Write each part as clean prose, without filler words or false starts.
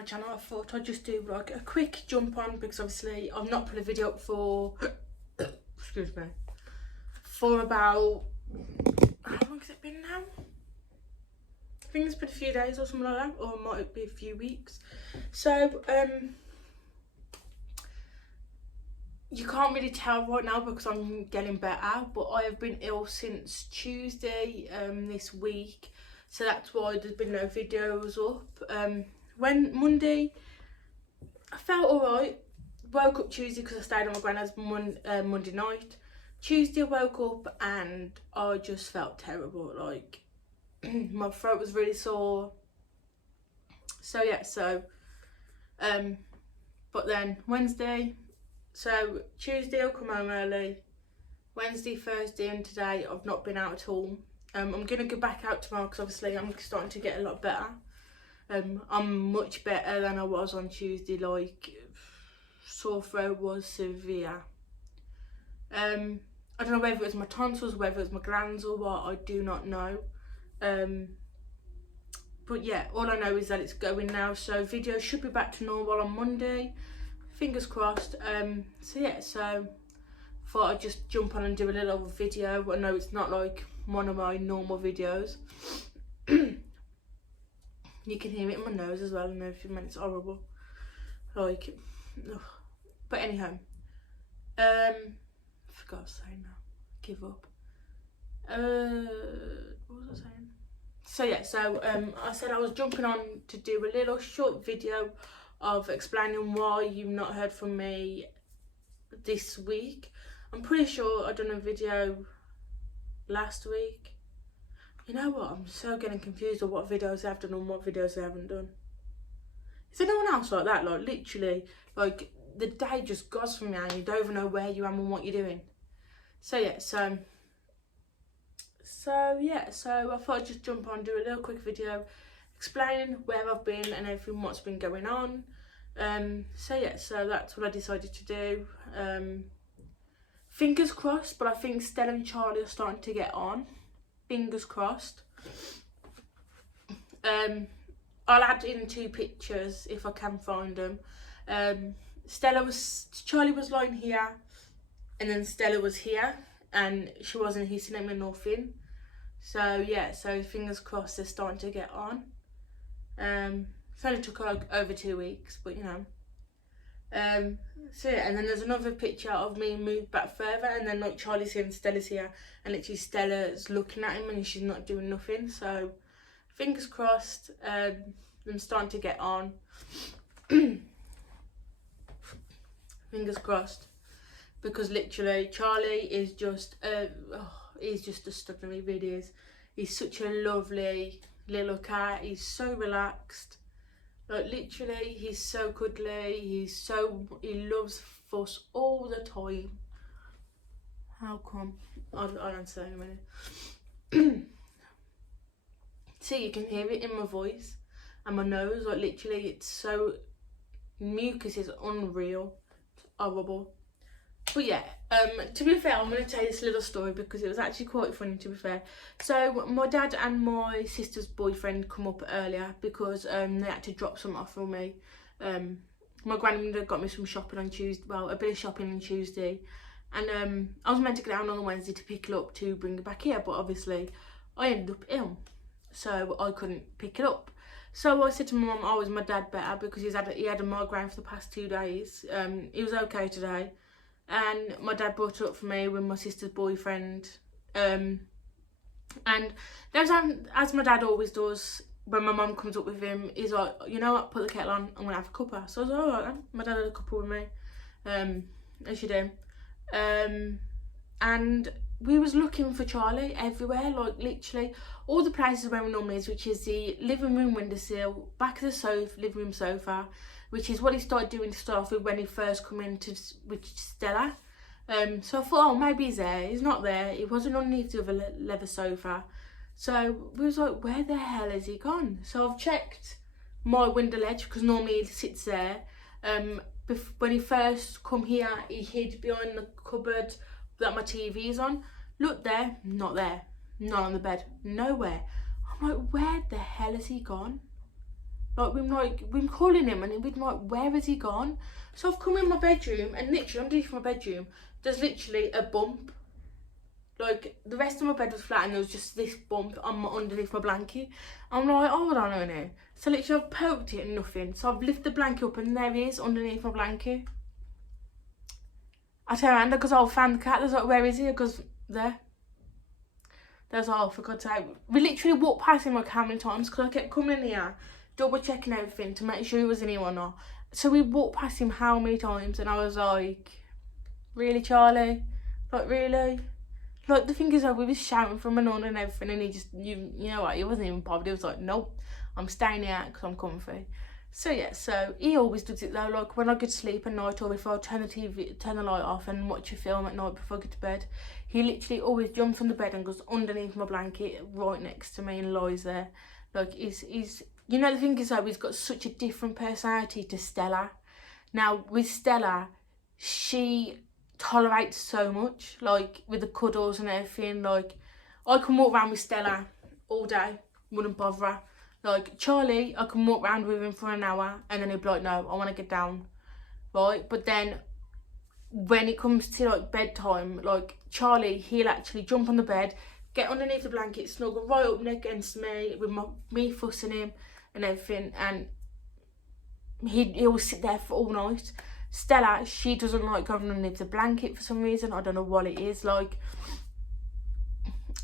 my channel. I thought I'd just do like a quick jump on because obviously I've not put a video up for excuse me, for about, how long has it been now? I think it's been a few days or something like that, or it might be a few weeks. So you can't really tell right now because I'm getting better, but I have been ill since Tuesday this week, so that's why there's been no videos up. When Monday, I felt alright. Woke up Tuesday because I stayed on my granddad's Monday night. Tuesday I woke up and I just felt terrible, like my throat was really sore. So yeah, but then Wednesday, so Tuesday I'll come home early, Wednesday, Thursday and today I've not been out at all. I'm going to go back out tomorrow because obviously I'm starting to get a lot better. I'm much better than I was on Tuesday, like sore throat was severe. I don't know whether it was my tonsils, whether it was my glands or what, I do not know. But yeah, all I know is that it's going now, so videos should be back to normal on Monday. Fingers crossed. So yeah, so thought I'd just jump on and do a little video. I know it's not like one of my normal videos. You can hear it in my nose as well and everything, man, it's horrible. Like, ugh. But anyhow, I forgot what I was saying now. Give up. What was I saying? So yeah, so I said I was jumping on to do a little short video of explaining why you've not heard from me this week. I'm pretty sure I done a video last week. You know what, I'm so getting confused of what videos I've done and what videos I haven't done. Is anyone else like that? Like literally, like the day just goes from you and you don't even know where you are and what you're doing. So yeah, so yeah, so I thought I'd just jump on, do a little quick video explaining where I've been and everything, what's been going on. So yeah, so that's what I decided to do. Fingers crossed, but I think Stella and Charlie are starting to get on. Fingers crossed. I'll add in 2 pictures if I can find them. Charlie was lying here, and then Stella was here, and she wasn't hissing at me nothing. So yeah, so fingers crossed they're starting to get on. It only took like over 2 weeks, but you know. So yeah, and then there's another picture of me moved back further, and then like Charlie's here and Stella's here, and literally Stella's looking at him and she's not doing nothing. So fingers crossed, I'm starting to get on. Fingers crossed, because literally Charlie is just he's just a stud to me, really is. He's such a lovely little cat. He's so relaxed. Like literally, he's so cuddly. He loves fuss all the time. How come? I'll answer in a minute. See, you can hear it in my voice and my nose. Like literally, it's so mucus is unreal. It's horrible. But yeah, to be fair, I'm going to tell you this little story because it was actually quite funny, to be fair. So my dad and my sister's boyfriend come up earlier because they had to drop something off for me. My grandmother got me some shopping on Tuesday, well, a bit of shopping on Tuesday. And I was meant to go down on the Wednesday to pick it up to bring it back here, but obviously I ended up ill, so I couldn't pick it up. So I said to my mum, oh, is my dad better? Because he had a migraine for the past 2 days. He was okay today. And my dad brought it up for me with my sister's boyfriend. And there was, as my dad always does, when my mum comes up with him, he's like, you know what, put the kettle on, I'm going to have a cuppa. So I was like, alright then. My dad had a cuppa with me, as you do. And we was looking for Charlie everywhere, like literally all the places where we normally is, which is the living room windowsill, back of the sofa, living room sofa, which is what he started doing to start off with when he first come into with Stella. So I thought, oh, maybe he's there. He's not there. He wasn't underneath the other leather sofa. So we was like, where the hell has he gone? So I've checked my window ledge, because normally he sits there. When he first come here, he hid behind the cupboard that my TV's on. Look there, not there. Not on the bed, nowhere. I'm like, where the hell has he gone? Like, we're calling him and we're like, where has he gone? So I've come in my bedroom and literally underneath my bedroom, there's literally a bump. Like, the rest of my bed was flat and there was just this bump underneath my blanket. I'm like, oh, hold on a minute. So literally I've poked it and nothing. So I've lifted the blanket up and there he is underneath my blanket. I turn around because I found the cat. There's like, where is he? Because there. There's oh, for God's sake. We literally walked past him like how many times? Because I kept coming in here, double checking everything to make sure he was in here or not. So we walked past him how many times and I was like, really, Charlie? Like, really? Like, the thing is, like, we was shouting from an on and everything, and he just, you know what, he wasn't even bothered. He was like, nope, I'm staying here because I'm comfy. So, yeah, so he always does it, though. Like, when I go to sleep at night or if I turn the light off and watch a film at night before I get to bed, he literally always jumps on the bed and goes underneath my blanket right next to me and lies there. Like, he's you know, the thing is, though, he's got such a different personality to Stella. Now, with Stella, she tolerates so much, like with the cuddles and everything. Like, I can walk around with Stella all day, wouldn't bother her. Like, Charlie, I can walk around with him for an hour and then he'll be like, no, I want to get down, right? But then when it comes to like bedtime, like Charlie, he'll actually jump on the bed, get underneath the blanket, snuggle right up against me with me fussing him and everything, and he'll sit there for all night. Stella, she doesn't like going underneath the blanket for some reason. I don't know what it is. Like,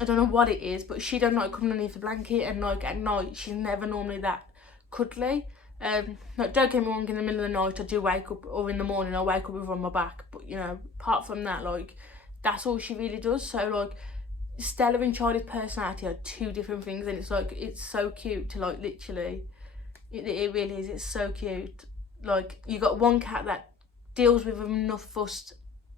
I don't know what it is, but she don't like coming underneath the blanket, and like at night she's never normally that cuddly. Like, don't get me wrong, in the middle of the night I do wake up, or in the morning I wake up with her on my back, but you know, apart from that, like, that's all she really does. So like, Stella and Charlie's personality are two different things, and it's like, it's so cute to like literally, it really is, it's so cute. Like, you got one cat that deals with enough fuss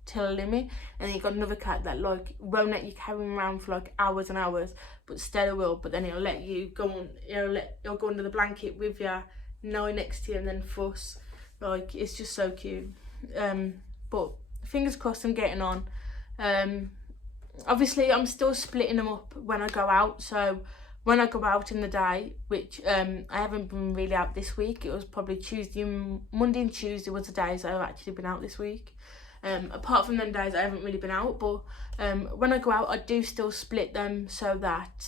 till a limit, and then you got another cat that like won't let you carry him around for like hours and hours, but Stella will. But then he'll let you go on, he'll go under the blanket with you, lie next to you, and then fuss. Like, it's just so cute. But fingers crossed I'm getting on. Obviously I'm still splitting them up when I go out. So when I go out in the day, which I haven't been really out this week, it was probably Monday and Tuesday was the days I've actually been out this week. Apart from them days I haven't really been out, but when I go out I do still split them so that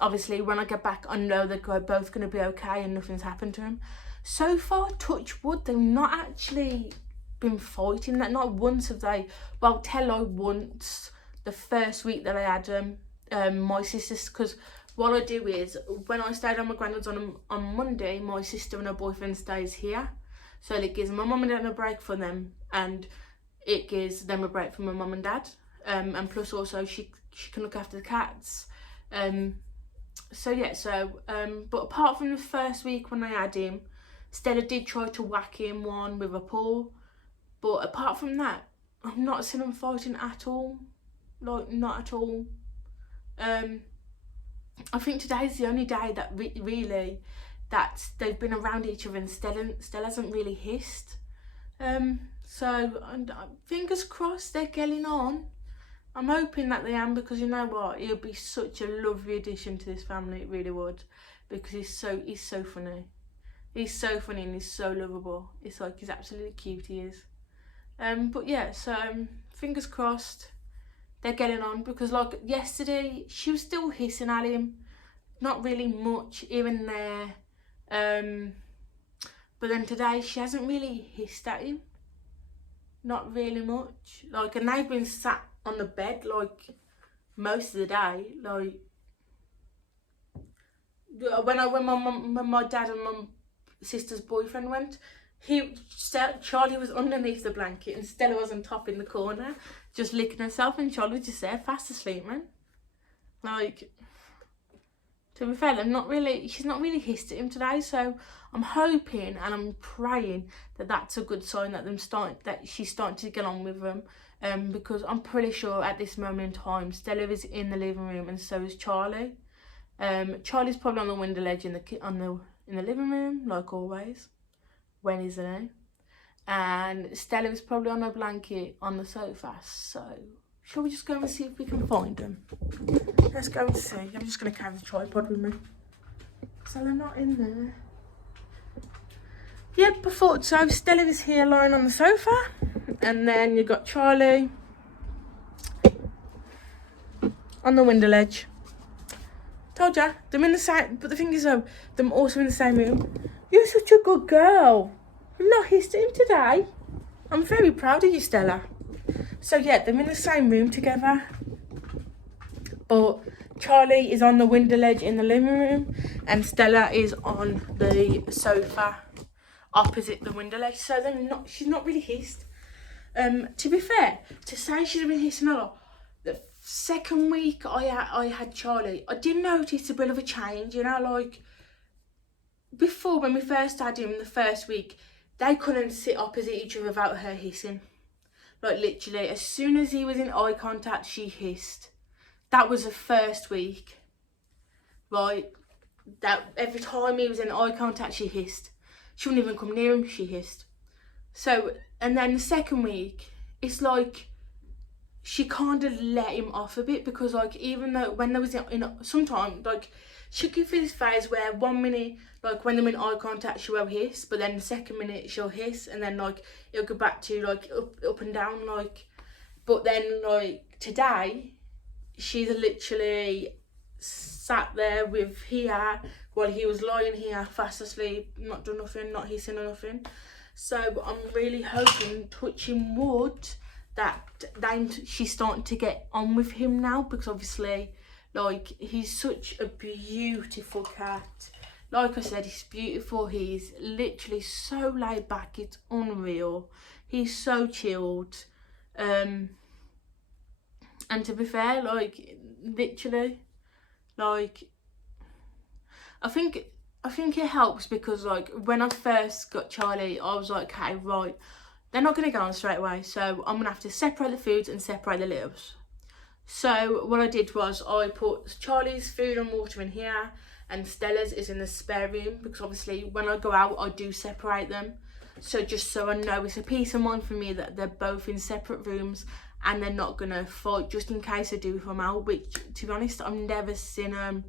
obviously when I get back I know they're both going to be okay and nothing's happened to them. So far, touch wood, they've not actually been fighting. That not once have they, well, tell I once the first week that I had them. My sisters, because what I do is when I stayed on my granddad's on Monday, my sister and her boyfriend stays here, so it gives my mum and dad a break for them, and it gives them a break from my mum and dad, and plus also she can look after the cats. So yeah, but apart from the first week when I had him, Stella did try to whack him one with a paw, but apart from that I've not seen them fighting at all. Like, not at all. I think today's the only day that really that they've been around each other and Stella hasn't really hissed. So fingers crossed they're getting on. I'm hoping that they am, because you know what, he'll be such a lovely addition to this family, it really would, because he's so funny. He's so funny and he's so lovable. It's like, he's absolutely cute, he is. But yeah, so fingers crossed they're getting on, because like yesterday she was still hissing at him, not really much here and there, but then today she hasn't really hissed at him, not really much. Like, and they've been sat on the bed like most of the day. Like, when my dad and my sister's boyfriend went, Charlie was underneath the blanket and Stella was on top in the corner just licking herself, and Charlie was just there fast asleep, man. Like, to be fair, she's not really hissed at him today, so I'm hoping and I'm praying that that's a good sign that she's starting to get on with them, because I'm pretty sure at this moment in time Stella is in the living room and so is Charlie. Charlie's probably on the window ledge in the living room, like always, when isn't he? And Stella is probably on a blanket on the sofa. So shall we just go and see if we can find them? Let's go and see. I'm just going to carry the tripod with me. Stella not in there. Yep, I thought so. Stella is here lying on the sofa. And then you got Charlie on the window ledge. Told ya, them in the same, but the thing is though, them also in the same room. You're such a good girl. I've not hissed at him today. I'm very proud of you, Stella. So yeah, them in the same room together. But Charlie is on the window ledge in the living room and Stella is on the sofa opposite the window ledge. So she's not really hissed. To be fair, to say she's been hissing a lot, the second week I had Charlie, I did notice a bit of a change, you know, like before when we first had him the first week, they couldn't sit opposite each other without her hissing. Like literally, as soon as he was in eye contact, she hissed. That was the first week, right? That every time he was in eye contact, she hissed. She wouldn't even come near him, she hissed. So, and then the second week, it's like she kind of let him off a bit because like even though when there was sometimes like she'll give this phase where 1 minute like when they're in eye contact she won't hiss, but then the second minute she'll hiss and then like it'll go back to like up and down like. But then like today she's literally sat there with here while he was lying here fast asleep, not done nothing, not hissing or nothing. So I'm really hoping, touching wood, that she's starting to get on with him now, because obviously like he's such a beautiful cat. Like I said, he's beautiful. He's literally so laid back, it's unreal. He's so chilled. And to be fair, like literally, like I think it helps because like when I first got Charlie, I was like, okay, right, they're not going to go on straight away, so I'm going to have to separate the foods and separate the litters. So what I did was I put Charlie's food and water in here and Stella's is in the spare room, because obviously when I go out I do separate them. So just so I know, it's a peace of mind for me that they're both in separate rooms and they're not going to fight, just in case I do if I'm out, which to be honest I've never seen them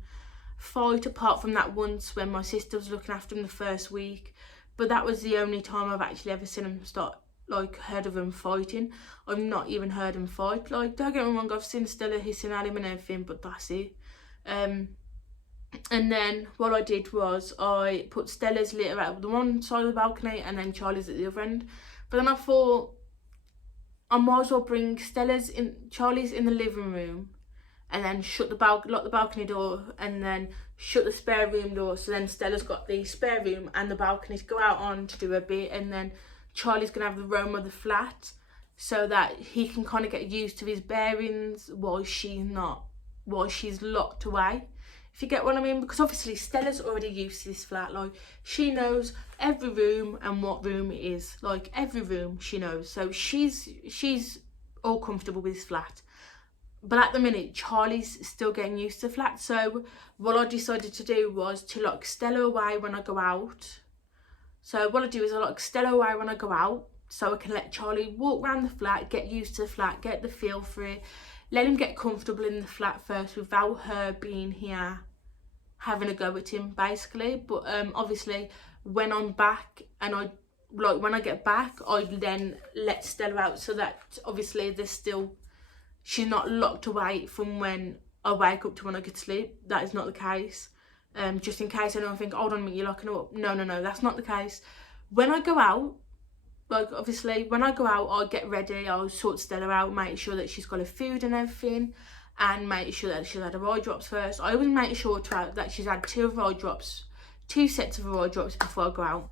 fight apart from that once when my sister was looking after them the first week. But that was the only time I've actually ever seen them start, like heard of them fighting. I've not even heard them fight. Like don't get me wrong, I've seen Stella hissing at him and everything, but that's it. And then what I did was I put Stella's litter at the one side of the balcony and then Charlie's at the other end. But then I thought I might as well bring Charlie's in the living room and then lock the balcony door and then shut the spare room door. So then Stella's got the spare room and the balcony to go out on to do a bit, and then Charlie's gonna have the roam of the flat so that he can kind of get used to his bearings while she's locked away, if you get what I mean. Because obviously Stella's already used to this flat, like she knows every room and what room it is, like every room she knows, so she's all comfortable with this flat. But at the minute Charlie's still getting used to the flat, so what I decided to do was to lock Stella away when I go out. So what I do is I lock Stella away when I go out so I can let Charlie walk around the flat, get used to the flat, get the feel for it, let him get comfortable in the flat first without her being here having a go at him basically. But obviously when I'm back and when I get back, I then let Stella out so that obviously she's not locked away from when I wake up to when I get to sleep. That is not the case. Just in case anyone think, hold on a minute, you're locking her up. No, that's not the case. When I go out, like obviously when I go out, I'll get ready, I'll sort Stella out, make sure that she's got her food and everything, and make sure that she's had her eye drops first. I always make sure that she's had two sets of eye drops before I go out.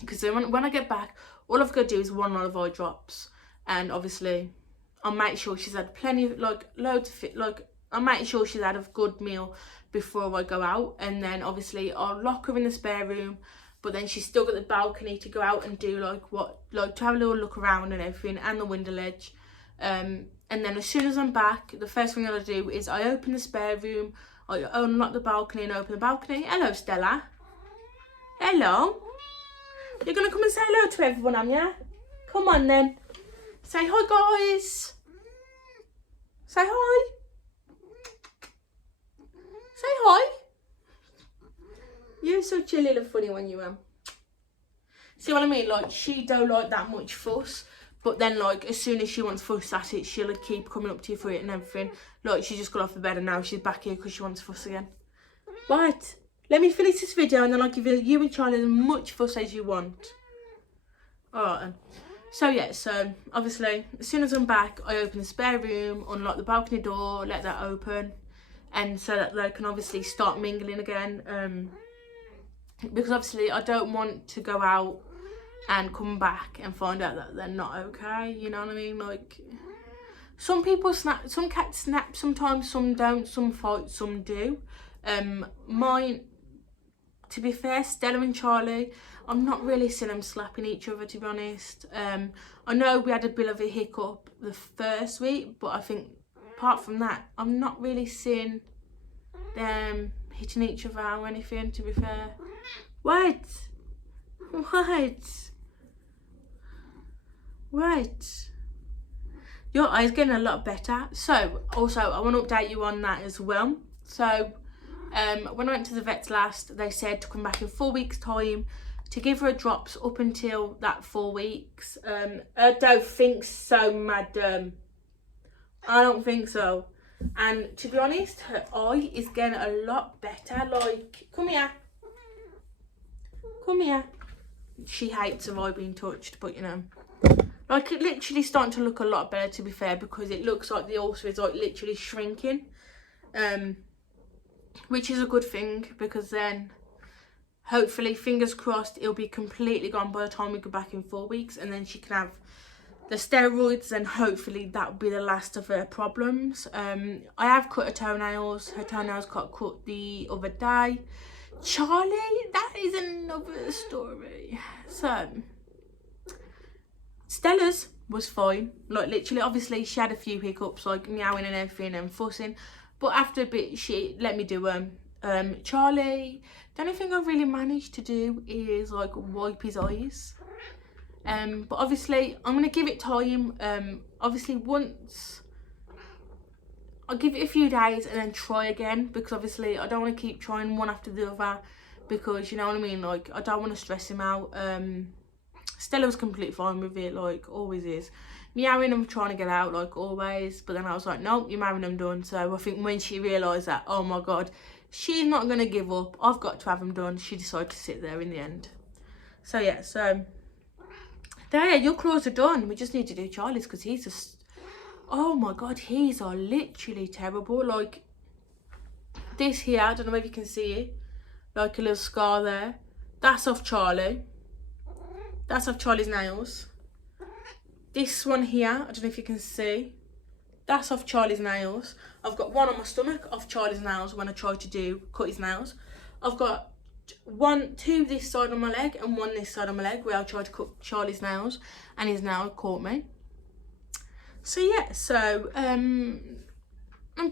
Because then when I get back, all I've got to do is one lot of eye drops, and obviously I'll make sure she's had plenty of I'll make sure she's had a good meal before I go out. And then obviously I'll lock her in the spare room, but then she's still got the balcony to go out and do to have a little look around and everything, and the window ledge. And then as soon as I'm back, the first thing I do is I open the spare room, I unlock the balcony and open the balcony. Hello Stella. Hello. You're gonna come and say hello to everyone, am you? Come on then. Say hi guys. Say hi. Say hi. You're such a little funny one, you are. See what I mean? Like, she don't like that much fuss, but then, like, as soon as she wants fuss at it, she'll keep coming up to you for it and everything. Like, she just got off the bed and now she's back here because she wants fuss again. Right, let me finish this video and then I'll give you and Charlie as much fuss as you want. Alright then. So yeah, so obviously, as soon as I'm back, I open the spare room, unlock the balcony door, let that open, and so that they can obviously start mingling again. Because obviously I don't want to go out and come back and find out that they're not okay, you know what I mean? Like, some people snap, some cats snap sometimes, some don't, some fight, some do. Mine, to be fair, Stella and Charlie, I'm not really seeing them slapping each other, to be honest. I know we had a bit of a hiccup the first week, but I think apart from that, I'm not really seeing them hitting each other or anything, to be fair. What? Your eye's getting a lot better. So, also, I want to update you on that as well. So, when I went to the vets last, they said to come back in 4 weeks' time to give her drops up until that 4 weeks. I don't think so, madam. I don't think so. And to be honest, her eye is getting a lot better. Like, come here. Come here. She hates her eye being touched, but you know. Like, it literally starting to look a lot better, to be fair, because it looks like the ulcer is like literally shrinking. Which is a good thing, because then hopefully, fingers crossed, it'll be completely gone by the time we go back in 4 weeks, and then she can have the steroids, and hopefully that will be the last of her problems. I have cut her toenails. Her toenails got cut the other day. Charlie, that is another story. So, Stella's was fine. Like, literally, obviously, she had a few hiccups, like meowing and everything and fussing. But after a bit, she let me do them. Charlie, the only thing I really managed to do is, like, wipe his eyes. But obviously, I'm going to give it time. Obviously, once... I'll give it a few days and then try again, because obviously I don't want to keep trying one after the other, because you know what I mean, like, I don't want to stress him out. Stella was completely fine with it, like always is. Meowing and trying to get out, like always, but then I was like, nope, you're having them done. So I think when she realised that, oh my god, she's not going to give up, I've got to have them done, she decided to sit there in the end. So yeah, so there, your claws are done. We just need to do Charlie's, because he's just, oh my god, he's are literally terrible. Like, this here, I don't know if you can see it, like a little scar there, that's off Charlie. That's off Charlie's nails. This one here, I don't know if you can see, that's off Charlie's nails. I've got one on my stomach off Charlie's nails when I tried to cut his nails. I've got two this side on my leg and one this side on my leg where I tried to cut Charlie's nails and his nail caught me. So yeah, so I'm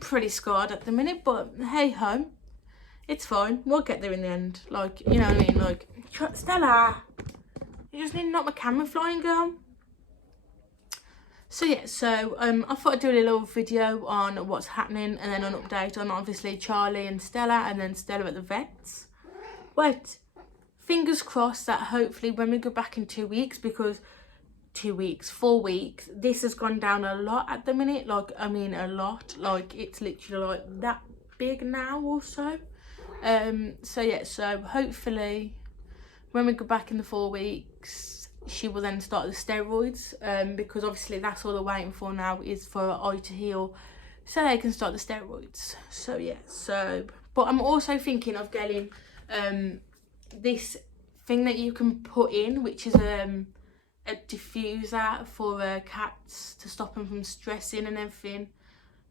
pretty scarred at the minute, but hey ho, it's fine. We'll get there in the end. Like, you know what I mean? Like, Stella, you just need to knock my camera flying, girl. So yeah, so I thought I'd do a little video on what's happening, and then an update on obviously Charlie and Stella, and then Stella at the vets. But fingers crossed that hopefully when we go back in 2 weeks, because 2 weeks, 4 weeks, this has gone down a lot at the minute. Like, I mean a lot. Like, it's literally like that big now or so. So yeah, so hopefully when we go back in the 4 weeks, she will then start the steroids, because obviously that's all they're waiting for now, is for her eye to heal so they can start the steroids. So yeah, so, but I'm also thinking of getting this thing that you can put in, which is a diffuser for cats to stop them from stressing and everything.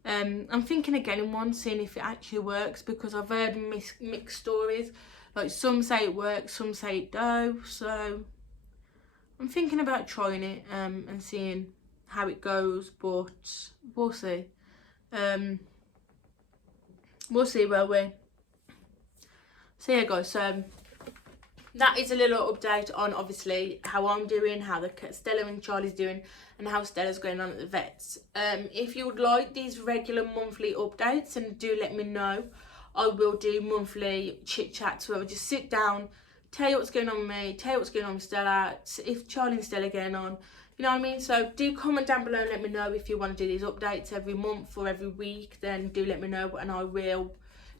I'm thinking of getting one, seeing if it actually works, because I've heard mixed stories. Like, some say it works, some say it don't. So I'm thinking about trying it and seeing how it goes, but we'll see. We'll see, will we? So yeah, guys, so that is a little update on obviously how I'm doing, how the Stella and Charlie's doing, and how Stella's going on at the vets. If you would like these regular monthly updates, and do let me know. I will do monthly chit chats where I just sit down, tell you what's going on with me, tell you what's going on with Stella, if Charlie and Stella are getting on, you know what I mean? So do comment down below and let me know if you want to do these updates every month or every week. Then do let me know and I will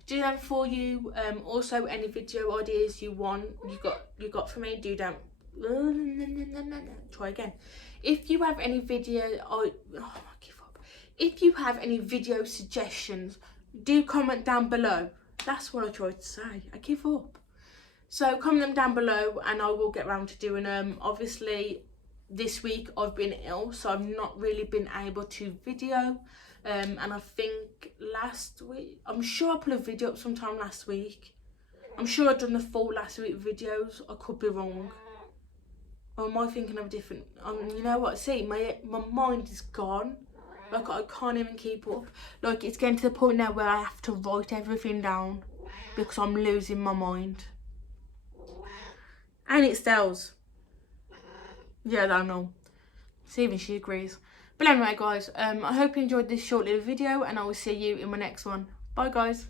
do them for you. Also, any video ideas you got for me, do them. Try again. If you have any video, I give up. If you have any video suggestions, do comment down below. That's what I tried to say. I give up. So comment them down below and I will get around to doing them. Obviously, this week I've been ill, so I've not really been able to video. And I think last week, I'm sure I put a video up sometime last week. I'm sure I've done the full last week videos. I could be wrong. Or am I thinking of a different... you know what? See, my mind is gone. Like, I can't even keep up. Like, it's getting to the point now where I have to write everything down because I'm losing my mind. And it sells. Yeah, I know. See, even she agrees. But anyway, guys, I hope you enjoyed this short little video and I will see you in my next one. Bye, guys.